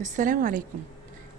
السلام عليكم.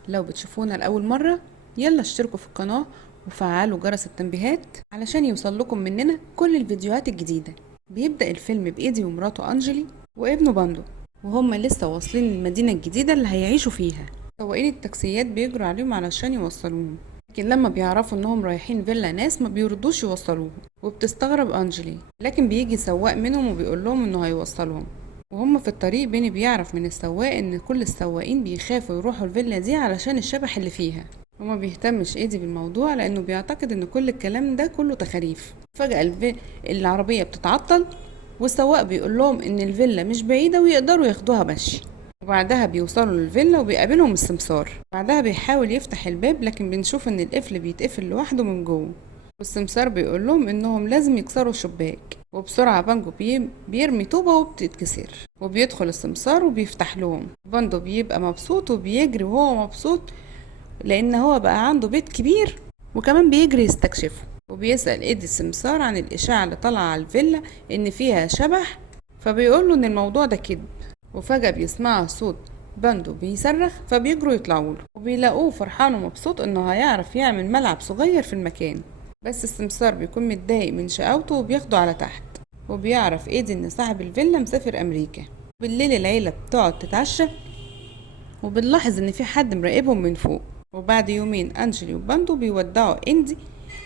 لو بتشوفونا لأول مرة يلا اشتركوا في القناة وفعلوا جرس التنبيهات علشان يوصل لكم مننا كل الفيديوهات الجديدة. بيبدأ الفيلم بإيدي ومراته أنجلي وابنه باندو، وهم لسه واصلين للمدينة الجديدة اللي هيعيشوا فيها. سواقين التاكسيات بيجروا عليهم علشان يوصلوهم، لكن لما بيعرفوا انهم رايحين فيلا ناس ما بيرضوش يوصلوهم، وبتستغرب أنجلي، لكن بيجي سواق منهم وبيقول لهم انه هيوصلهم. وهم في الطريق بيني بيعرف من السواق ان كل السواقين بيخافوا يروحوا الفيلا دي علشان الشبح اللي فيها، وما بيهتمش ايدي بالموضوع لانه بيعتقد ان كل الكلام ده كله تخاريف. فجأة العربية بتتعطل، والسواق بيقول لهم ان الفيلا مش بعيدة ويقدروا ياخدوها مشي. وبعدها بيوصلوا للفيلا وبيقابلهم السمسار. بعدها بيحاول يفتح الباب، لكن بنشوف ان القفل بيتقفل لوحده من جوه، والسمسار بيقول لهم انهم لازم يكسروا الشباك. وبسرعة بانجو بيرمي طوبة وبتتكسر، وبيدخل السمسار وبيفتح لهم. باندو بيبقى مبسوط وبيجري وهو مبسوط لان هو بقى عنده بيت كبير، وكمان بيجري يستكشفه. وبيسأل ايدي السمسار عن الاشاعة اللي طالعة على الفيلا ان فيها شبح، فبيقول له ان الموضوع ده كذب. وفجأة بيسمعوا صوت باندو بيصرخ، فبيجروا يطلعوا له وبيلاقوه فرحان ومبسوط انه هيعرف يعمل ملعب صغير في المكان. بس السمسار بيكون متضايق من شقاوته وبياخده على تحت. وبيعرف ايدي ان صاحب الفيلا مسافر امريكا. بالليل العيلة بتقعد تتعشى، وبنلاحظ ان في حد مراقبهم من فوق. وبعد يومين انجلي وباندو بيودعوا اندي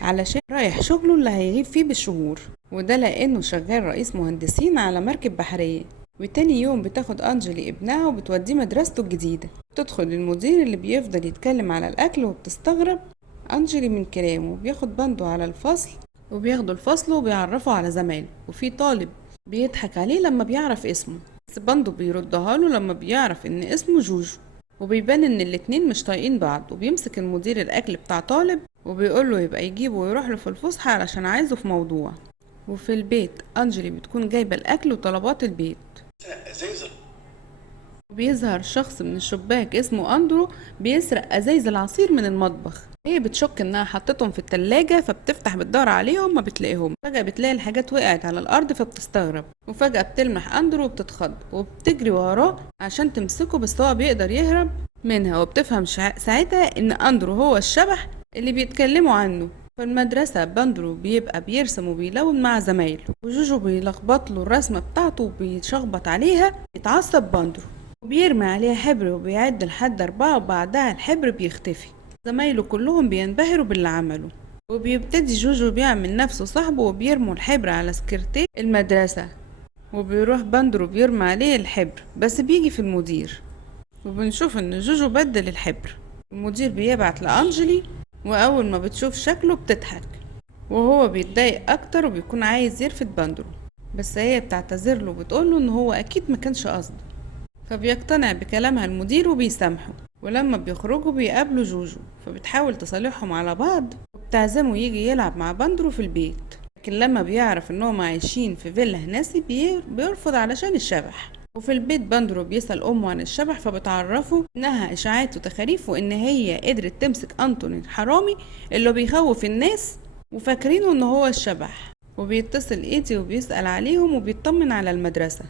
علشان رايح شغله اللي هيغيب فيه بالشهور، وده لانه شغال رئيس مهندسين على مركب بحرية. وتاني يوم بتاخد انجلي ابنها وبتوديه مدرسته الجديدة. بتدخل المدير اللي بيفضل يتكلم على الاكل، وبتستغرب انجلي من كلامه. وبياخد باندو على الفصل، وبياخدوا الفصل وبيعرفوا على زمايله. وفي طالب بيضحك عليه لما بيعرف اسمه، بس باندو بيردها له لما بيعرف ان اسمه جوجو. وبيبان ان الاتنين مش طايقين بعض. وبيمسك المدير الاكل بتاع طالب وبيقوله يبقى يجيبه ويروح له في الفسحة علشان عايزه في موضوع. وفي البيت انجلي بتكون جايبة الاكل وطلبات البيت. وبيظهر شخص من الشباك اسمه أندرو بيسرق أزايز العصير من المطبخ. هي بتشك انها حطتهم في التلاجة، فبتفتح بتدور عليهم ما بتلاقيهم. فجأة بتلاقي الحاجات وقعت على الأرض فبتستغرب. وفجأة بتلمح أندرو وبتتخض وبتجري وراه عشان تمسكه، بس هو بيقدر يهرب منها. وبتفهم ساعتها ان أندرو هو الشبح اللي بيتكلموا عنه. في المدرسة باندرو بيبقى بيرسم وبيلون مع زمايله، وجوجو بيلخبط له الرسمة بتاعته وبيشخبط عليها. يتعصب باندرو وبيرمي عليها حبر وبيعد لحد 4، وبعدها الحبر بيختفي. زمايله كلهم بينبهروا باللي عمله، وبيبتدي جوجو بيعمل نفسه صاحبه وبيرموا الحبر على سكرتيه المدرسة. وبيروح باندرو بيرمي عليه الحبر، بس بيجي في المدير. وبنشوف ان جوجو بدل الحبر. المدير بيبعت لأنجلي، وأول ما بتشوف شكله بتضحك، وهو بيتضايق أكتر وبيكون عايز يرفد باندرو، بس هي بتعتذر له وبتقوله ان هو أكيد ما كانش قصده. فبيقتنع بكلامها المدير وبيسامحه. ولما بيخرجوا بيقابلوا جوجو، فبتحاول تصالحهم على بعض وبتعزمه يجي يلعب مع باندرو في البيت. لكن لما بيعرف انهم عايشين في فيلا هناسي بيرفض علشان الشبح. وفي البيت باندرو بيسأل أمه عن الشبح، فبتعرفه إنها إشاعات وتخاريف، وإن هي قدرت تمسك أنتوني الحرامي اللي بيخوف الناس وفاكرينه إن هو الشبح. وبيتصل إيتي وبيسأل عليهم وبيطمن على المدرسة،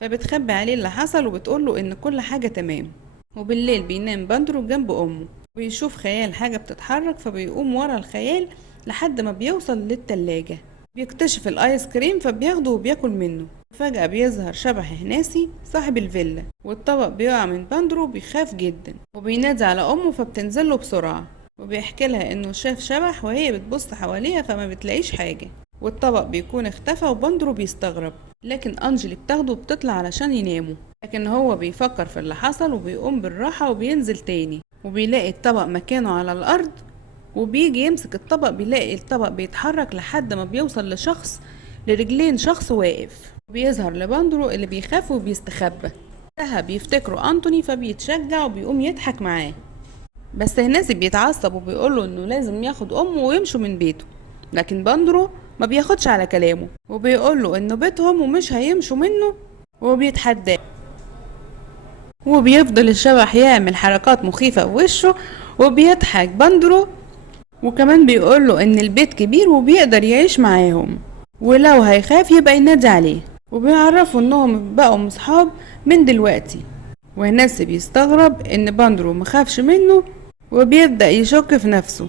فبتخبي عليه اللي حصل وبتقوله إن كل حاجة تمام. وبالليل بينام باندرو جنب أمه، ويشوف خيال حاجة بتتحرك، فبيقوم ورا الخيال لحد ما بيوصل للتلاجة. بيكتشف الآيس كريم فبياخده وبياكل منه. فجأة بيظهر شبح هناسي صاحب الفيلا، والطبق بيقع من باندرو. بيخاف جدا وبينادي على أمه، فبتنزله بسرعة وبيحكي لها إنه شاف شبح، وهي بتبص حواليها فما بتلاقيش حاجة، والطبق بيكون اختفى. وباندرو بيستغرب، لكن أنجلي بتاخده وبتطلع علشان يناموا. لكن هو بيفكر في اللي حصل وبيقوم بالراحة وبينزل تاني، وبيلاقي الطبق مكانه على الأرض. وبيجي يمسك الطبق بيلاقي الطبق بيتحرك لحد ما بيوصل لرجلين شخص واقف. بيظهر لباندرو اللي بيخاف وبيستخبى. ده بيفتكروا أنتوني، فبيتشجع وبيقوم يضحك معاه. بس هناسي بيتعصب وبيقوله انه لازم ياخد امه ويمشوا من بيته، لكن باندرو ما بياخدش على كلامه وبيقوله انه بيتهم ومش هيمشوا منه، وبيتحداه. وبيفضل الشبح يعمل حركات مخيفة في وشه وبيضحك باندرو، وكمان بيقوله ان البيت كبير وبيقدر يعيش معاهم، ولو هيخاف يبقى ينادي عليه. وبيعرفوا انهم بقوا مصحاب من دلوقتي. وناس بيستغرب ان باندرو مخافش منه وبيبدأ يشك في نفسه،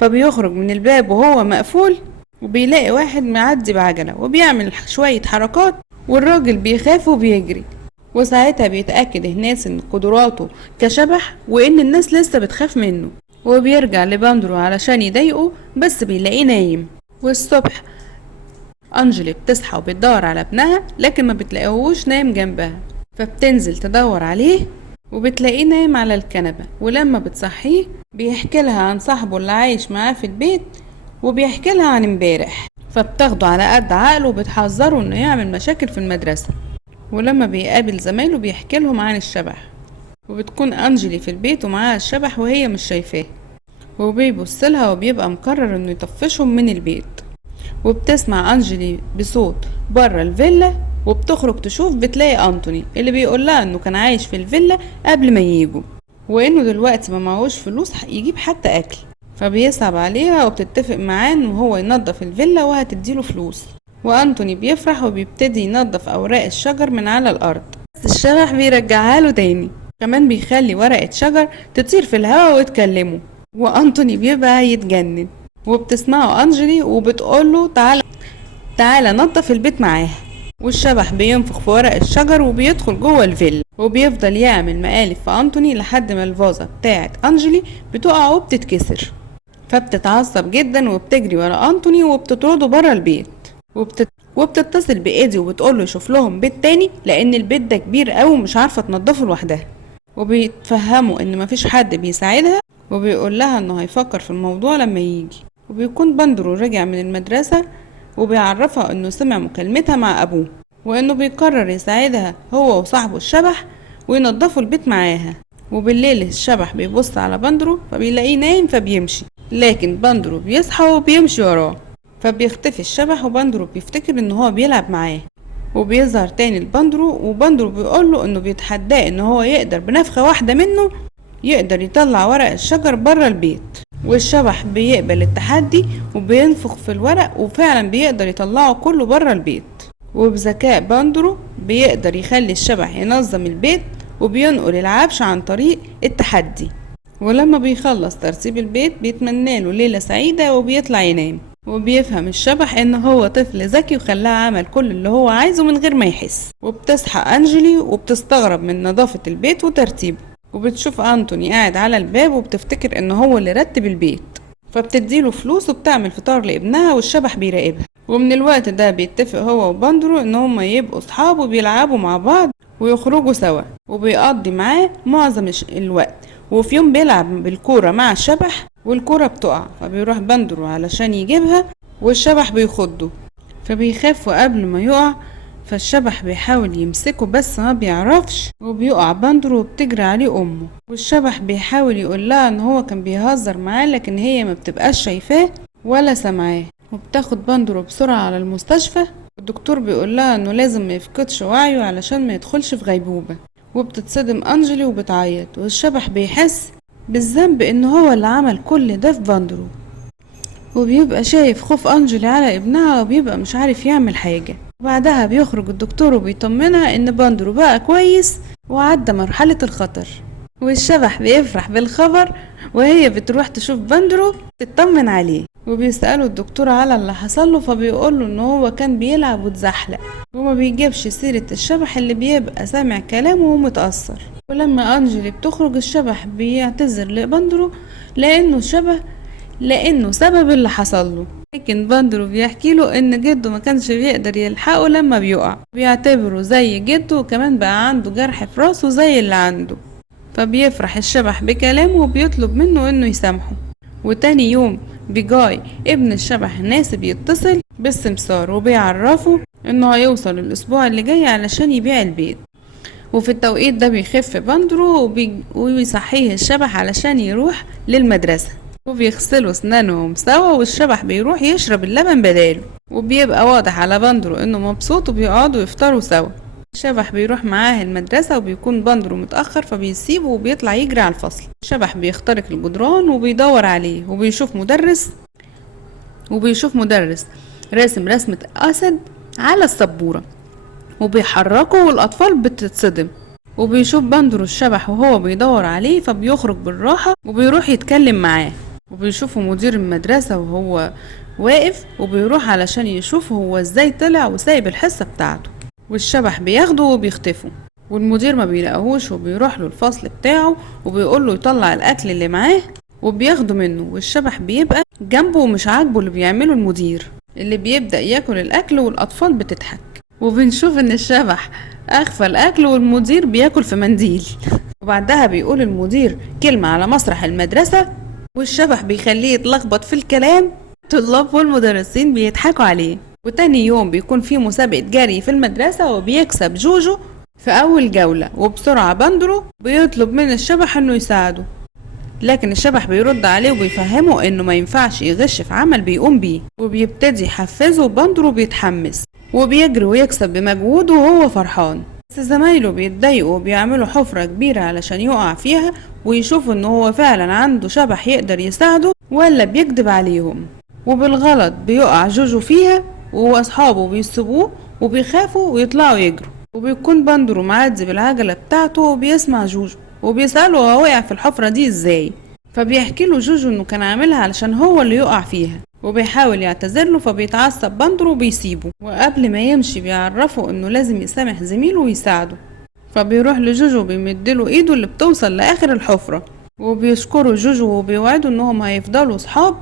فبيخرج من الباب وهو مقفول وبيلاقي واحد معدي بعجلة وبيعمل شوية حركات والراجل بيخاف وبيجري. وساعتها بيتأكد الناس ان قدراته كشبح وان الناس لسه بتخاف منه، وبيرجع لباندرو علشان يضايقه بس بيلاقيه نايم. والصبح أنجلي بتصحى وبتدور على ابنها لكن ما بتلاقيهوش نايم جنبها، فبتنزل تدور عليه وبتلاقيه نايم على الكنبة. ولما بتصحيه بيحكي لها عن صاحبه اللي عايش معاه في البيت وبيحكي لها عن امبارح، فبتاخده على قد عقله وبتحذره انه يعمل مشاكل في المدرسة. ولما بيقابل زمايله بيحكي لهم عن الشبح، وبتكون أنجلي في البيت ومعاها الشبح وهي مش شايفاه، وبيبصلها وبيبقى مقرر انه يطفشهم من البيت. وبتسمع أنجلي بصوت بره الفيلا وبتخرج تشوف، بتلاقي أنتوني اللي بيقول لها انه كان عايش في الفيلا قبل ما ييجوا وانه دلوقتي ما معهوش فلوس يجيب حتى اكل، فبيصعب عليها وبتتفق معاه انه هو ينظف الفيلا وهتديله فلوس. وأنتوني بيفرح وبيبتدي ينظف أوراق الشجر من على الأرض، بس الشبح بيرجعها له تاني، كمان بيخلي ورقة شجر تطير في الهواء وتكلمه. وأنتوني بيبقى يتجنن، وبتسمعه أنجلي وبتقوله تعالى نظف البيت معاها. والشبح بينفخ في ورق الشجر وبيدخل جوه الفيلا وبيفضل يعمل مقالب في أنتوني لحد ما الفازة بتاعت أنجلي بتقع وبتتكسر، فبتتعصب جدا وبتجري ورا أنتوني وبتطرده برا البيت. وبتتصل بإيدي وبتقوله يشوف لهم بيت تاني لأن البيت ده كبير قوي ومش عارفة تنضفه لوحدها. وبيتفهموا إن مفيش حد بيساعدها، وبيقول لها إنه هيفكر في الموضوع لما يجي. وبيكون باندرو رجع من المدرسة وبيعرفها إنه سمع مكالمتها مع أبوه وإنه بيقرر يساعدها هو وصاحبه الشبح وينضفوا البيت معاها. وبالليل الشبح بيبص على باندرو فبيلاقيه نايم فبيمشي، لكن باندرو بيصحى وبيمشي وراه، فبيختفي الشبح وباندرو بيفتكر ان هو بيلعب معاه. وبيظهر تاني لباندرو وباندرو بيقوله انه بيتحداه ان هو يقدر بنفخة واحدة منه يقدر يطلع ورق الشجر بره البيت. والشبح بيقبل التحدي وبينفخ في الورق وفعلا بيقدر يطلعه كله بره البيت. وبذكاء باندرو بيقدر يخلي الشبح ينظم البيت وبينقل العفش عن طريق التحدي. ولما بيخلص ترتيب البيت بيتمناله ليلة سعيدة وبيطلع ينام. وبيفهم الشبح ان هو طفل ذكي وخلاه عمل كل اللي هو عايزه من غير ما يحس. وبتصحى أنجلي وبتستغرب من نظافة البيت وترتيبه، وبتشوف أنتوني قاعد على الباب وبتفتكر ان هو اللي رتب البيت، فبتديله فلوس وبتعمل فطار لابنها والشبح بيراقبها. ومن الوقت ده بيتفق هو وباندرو ان هما يبقوا صحاب وبيلعبوا مع بعض ويخرجوا سوا، وبيقضي معاه معظم الوقت. وفي يوم بيلعب بالكورة مع الشبح والكورة بتقع، فبيروح باندرو علشان يجيبها والشبح بيخضه فبيخاف قبل ما يقع، فالشبح بيحاول يمسكه بس ما بيعرفش وبيقع باندرو وبتجري عليه امه. والشبح بيحاول يقول لها ان هو كان بيهزر معاه لكن هي ما بتبقاش شايفاه ولا سامعاه. وبتاخد باندرو بسرعة على المستشفى، الدكتور بيقول لها انه لازم ما يفقدش وعيه علشان ما يدخلش في غيبوبة. وبتتصدم أنجلي وبتعيط، والشبح بيحس بالذنب ان هو اللي عمل كل ده في باندرو، وبيبقى شايف خوف أنجلي على ابنها وبيبقى مش عارف يعمل حاجة. وبعدها بيخرج الدكتور وبيطمنها ان باندرو بقى كويس وعدى مرحلة الخطر. والشبح بيفرح بالخبر وهي بتروح تشوف باندرو تطمن عليه، وبيسأله الدكتور على اللي حصله فبيقوله ان هو كان بيلعب واتزحلق وما بيجيبش سيرة الشبح اللي بيبقى سامع كلامه ومتأثر. ولما أنجلي بتخرج الشبح بيعتذر لباندرو لانه سبب اللي حصل له، لكن باندرو بيحكي له ان جده ما كانش بيقدر يلحقه لما بيقع، بيعتبره زي جده وكمان بقى عنده جرح في راسه زي اللي عنده. فبيفرح الشبح بكلامه وبيطلب منه انه يسامحه. وتاني يوم بيجاي ابن الشبح ناسي بيتصل بالسمسار وبيعرفه انه هيوصل الاسبوع اللي جاي علشان يبيع البيت. وفي التوقيت ده بيخف باندرو وبيصحيه الشبح علشان يروح للمدرسة، وبيغسلوا اسنانهم سوا والشبح بيروح يشرب اللبن بداله. وبيبقى واضح على باندرو انه مبسوط وبيقعدوا يفطروا سوا. الشبح بيروح معاه المدرسة وبيكون باندرو متأخر فبيسيبه وبيطلع يجري على الفصل. الشبح بيخترق الجدران وبيدور عليه وبيشوف مدرس راسم رسمة أسد على السبورة وبيحركه والأطفال بتتصدم. وبيشوف باندرو الشبح وهو بيدور عليه، فبيخرج بالراحة وبيروح يتكلم معاه. وبيشوفه مدير المدرسة وهو واقف، وبيروح علشان يشوف هو ازاي طلع وسايب الحصة بتاعته. والشبح بياخده وبيختفوا، والمدير ما بيلاقوهوش وبيروح له الفصل بتاعه وبيقول له يطلع الاكل اللي معاه وبياخده منه. والشبح بيبقى جنبه ومش عاجبه اللي بيعمله المدير، اللي بيبدأ ياكل الاكل والاطفال بتضحك. وبنشوف ان الشبح اخفى الاكل والمدير بياكل في منديل. وبعدها بيقول المدير كلمة على مسرح المدرسة، والشبح بيخليه يتلخبط في الكلام. الطلاب والمدرسين بيضحكوا عليه. وتاني يوم بيكون في مسابقة جري في المدرسة، وبيكسب جوجو في أول جولة. وبسرعة باندرو بيطلب من الشبح إنه يساعده، لكن الشبح بيرد عليه وبيفهمه إنه ما ينفعش يغش في عمل بيقوم بيه، وبيبتدي يحفزه. باندرو بيتحمس وبيجري ويكسب بمجهوده وهو فرحان. بس زمايله بيتضايقوا وبيعملوا حفرة كبيرة علشان يقع فيها، ويشوفوا إنه هو فعلا عنده شبح يقدر يساعده ولا بيكدب عليهم. وبالغلط بيقع جوجو فيها، واصحابه بيسيبوه وبيخافوا ويطلعوا يجروا. وبيكون باندرو معدي بالعجلة بتاعته وبيسمع جوجو وبيسأله هو وقع في الحفرة دي ازاي. فبيحكي له جوجو انه كان عاملها علشان هو اللي يقع فيها، وبيحاول يعتذر له. فبيتعصب باندرو وبيسيبه، وقبل ما يمشي بيعرفه انه لازم يسامح زميله ويساعده. فبيروح لجوجو بيمدله ايده اللي بتوصل لاخر الحفرة، وبيشكره جوجو وبيوعده انهم هيفضلوا صحاب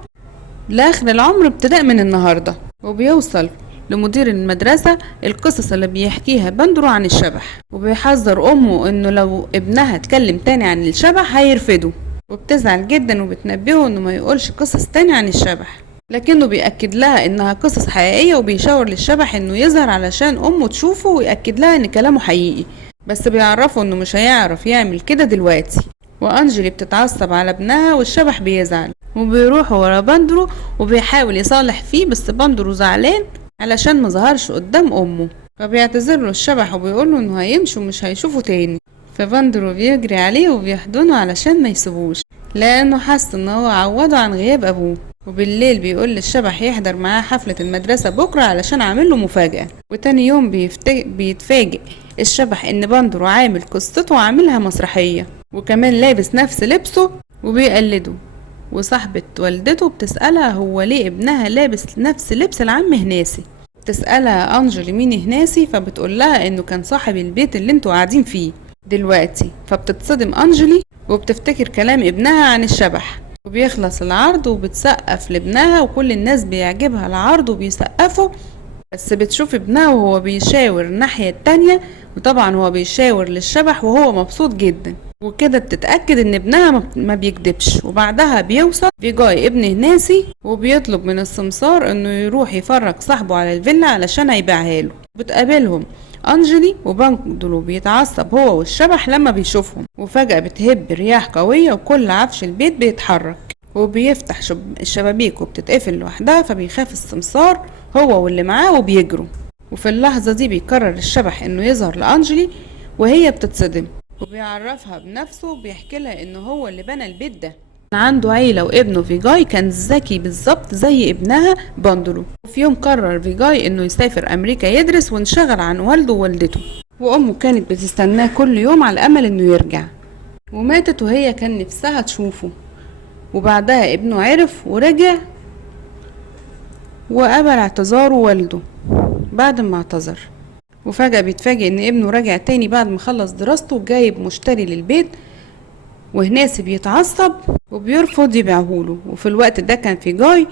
لاخر العمر ابتداء من النهارده. وبيوصل لمدير المدرسة القصص اللي بيحكيها باندرو عن الشبح، وبيحذر امه انه لو ابنها اتكلم تاني عن الشبح هيرفضه. وبتزعل جدا وبتنبهه انه ما يقولش قصص تاني عن الشبح، لكنه بيأكد لها انها قصص حقيقية. وبيشاور للشبح انه يظهر علشان امه تشوفه ويأكد لها ان كلامه حقيقي، بس بيعرفه انه مش هيعرف يعمل كده دلوقتي. وانجلي بتتعصب على ابنها والشبح بيزعل، وبيروح ورا باندرو وبيحاول يصالح فيه. بس باندرو زعلان علشان مظهرش قدام امه، فبيعتذر له الشبح وبيقوله انه هيمشي ومش هيشوفه تاني. فباندرو بيجري عليه وبيحضنه علشان ما يسيبوش، لانه حس ان هو عوضه عن غياب ابوه. وبالليل بيقول للشبح يحضر معاه حفلة المدرسة بكرة علشان عامله مفاجأة. وتاني يوم بيتفاجئ الشبح ان باندرو عامل قصته وعاملها مسرحية، وكمان لابس نفس لبسه وبيقلده. وصاحبة والدته بتسألها هو ليه ابنها لابس نفس لبس العم هناسي. بتسألها أنجلي مين هناسي، فبتقول لها انه كان صاحب البيت اللي انتوا قاعدين فيه دلوقتي. فبتتصدم أنجلي وبتفتكر كلام ابنها عن الشبح. وبيخلص العرض وبتسقف لابنها، وكل الناس بيعجبها العرض وبيسقفوا. بس بتشوف ابنها وهو بيشاور الناحية التانية، وطبعا هو بيشاور للشبح وهو مبسوط جدا. وكده بتتأكد ان ابنها ما بيكدبش. وبعدها بيوصل فيجاي ابن هناسي وبيطلب من السمسار انه يروح يفرج صاحبه على الفيلا علشان هيبيعها له. بتقابلهم انجلي وباندرو بيتعصب هو والشبح لما بيشوفهم. وفجأة بتهب رياح قوية وكل عفش البيت بيتحرك، وبيفتح الشبابيك وبتتقفل لوحدها. فبيخاف السمسار هو واللي معاه وبيجروا. وفي اللحظة دي بيقرر الشبح انه يظهر لأنجلي، وهي بتتصدم وبيعرفها بنفسه وبيحكي لها انه هو اللي بنى البيت ده. عنده عيلة وابنه فيجاي كان ذكي بالظبط زي ابنها باندرو. وفي يوم قرر فيجاي انه يسافر امريكا يدرس وانشغل عن والده ووالدته، وامه كانت بتستناه كل يوم على امل انه يرجع، وماتت وهي كان نفسها تشوفه. وبعدها ابنه عرف ورجع وقبل اعتذاره والده بعد ما اعتذر. وفجأة بيتفاجئ ان ابنه راجع تاني بعد ما خلص دراسته وجايب مشتري للبيت. وهناسي بيتعصب وبيرفض يبيعهوله. وفي الوقت ده كان فيجاي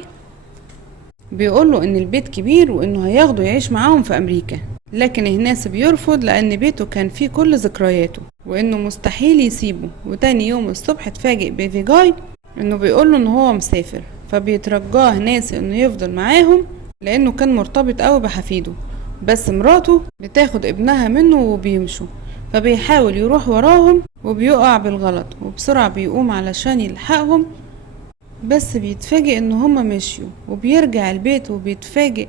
بيقوله ان البيت كبير وانه هياخده يعيش معاهم في امريكا، لكن هناسي بيرفض لان بيته كان فيه كل ذكرياته وانه مستحيل يسيبه. وتاني يوم الصبح اتفاجئ بفيجاي انه بيقوله ان هو مسافر، فبيترجاه هناسي انه يفضل معاهم لانه كان مرتبط قوي بحفيده. بس مراته بتاخد ابنها منه وبيمشوا، فبيحاول يروح وراهم وبيقع بالغلط، وبسرعة بيقوم علشان يلحقهم. بس بيتفاجئ ان هما مشيوا، وبيرجع البيت وبيتفاجئ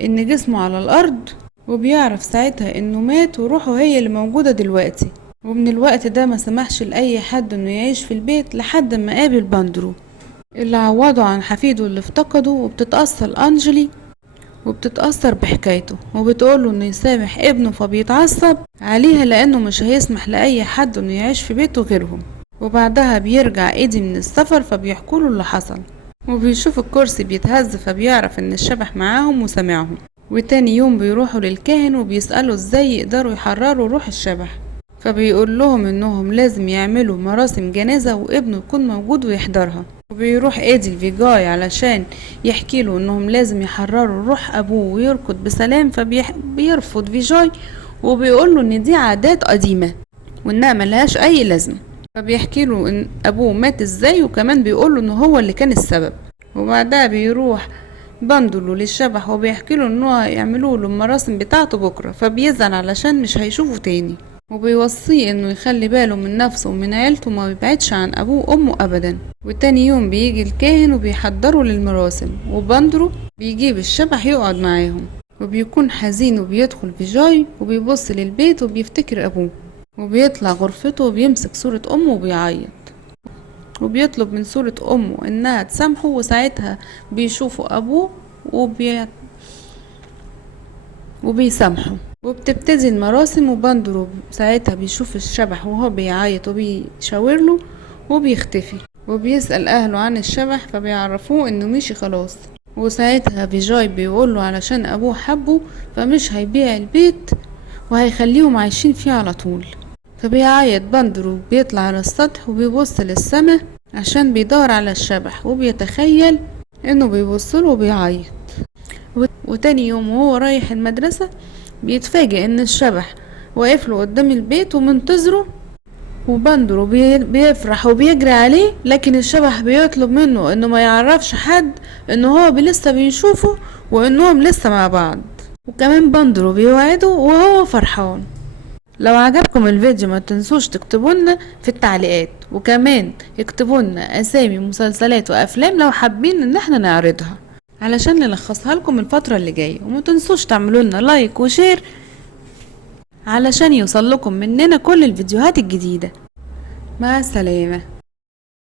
ان جسمه على الارض، وبيعرف ساعتها انه مات وروحه هي اللي موجودة دلوقتي. ومن الوقت ده ما سمحش لأي حد انه يعيش في البيت لحد ما قابل باندرو اللي عوضه عن حفيده اللي افتقده. وبتتأثر أنجلي وبتتأثر بحكايته وبتقوله انه يسامح ابنه، فبيتعصب عليها لانه مش هيسمح لأي حد انه يعيش في بيته غيرهم. وبعدها بيرجع ايدي من السفر فبيحكوله اللي حصل، وبيشوف الكرسي بيتهز فبيعرف ان الشبح معاهم وسامعهم. وتاني يوم بيروحوا للكاهن وبيسألوا ازاي يقدروا يحرروا روح الشبح، فبيقول لهم انهم لازم يعملوا مراسم جنازة وابنه يكون موجود ويحضرها. وبيروح ايدي الفيجاي علشان يحكي له انهم لازم يحرروا روح ابوه ويركض بسلام، فبيرفض فيجاي وبيقول له ان دي عادات قديمة وانها ملهاش اي لازمة. فبيحكي له ان ابوه مات ازاي، وكمان بيقول له ان هو اللي كان السبب. وبعدها بيروح بندلو للشبح وبيحكي له انه يعملوا له المراسم بتاعته بكره، فبيزعل علشان مش هيشوفه تاني. وبيوصيه انه يخلي باله من نفسه ومن عيلته وما يبعدش عن ابوه وامه ابدا. وتاني يوم بيجي الكاهن وبيحضروا للمراسم، وبندرو بيجيب الشبح يقعد معاهم، وبيكون حزين وبيدخل فيجاي وبيبص للبيت وبيفتكر ابوه. وبيطلع غرفته وبيمسك صورة امه وبيعيط، وبيطلب من صورة امه انها تسامحه. وساعتها بيشوفوا ابوه وبيسامحه. وبتبتدي المراسم، وبندرو ساعتها بيشوف الشبح وهو بيعيط وبيشاور له وبيختفي. وبيسأل اهله عن الشبح فبيعرفوه انه مشي خلاص. وساعتها فيجاي بيقوله علشان ابوه حبه فمش هيبيع البيت وهيخليهم عايشين فيه على طول. فبيعيط بندرو، بيطلع على السطح وبيبص للسما عشان بيدور على الشبح، وبيتخيل انه بيبصله وبيعيط. وتاني يوم وهو رايح المدرسة بيتفاجئ ان الشبح واقف له قدام البيت ومنتظره. وبندرو بيفرح وبيجري عليه، لكن الشبح بيطلب منه انه ما يعرفش حد انه هو لسه بيشوفه وانهم لسه مع بعض. وكمان بندرو بيوعده وهو فرحان. لو عجبكم الفيديو ما تنسوش تكتبوا لنا في التعليقات، وكمان اكتبوا لنا اسامي مسلسلات وافلام لو حابين ان احنا نعرضها علشان نلخصها لكم الفترة اللي جاية. وما تنسوش تعملوا لنا لايك وشير علشان يوصل لكم مننا كل الفيديوهات الجديدة. مع السلامة.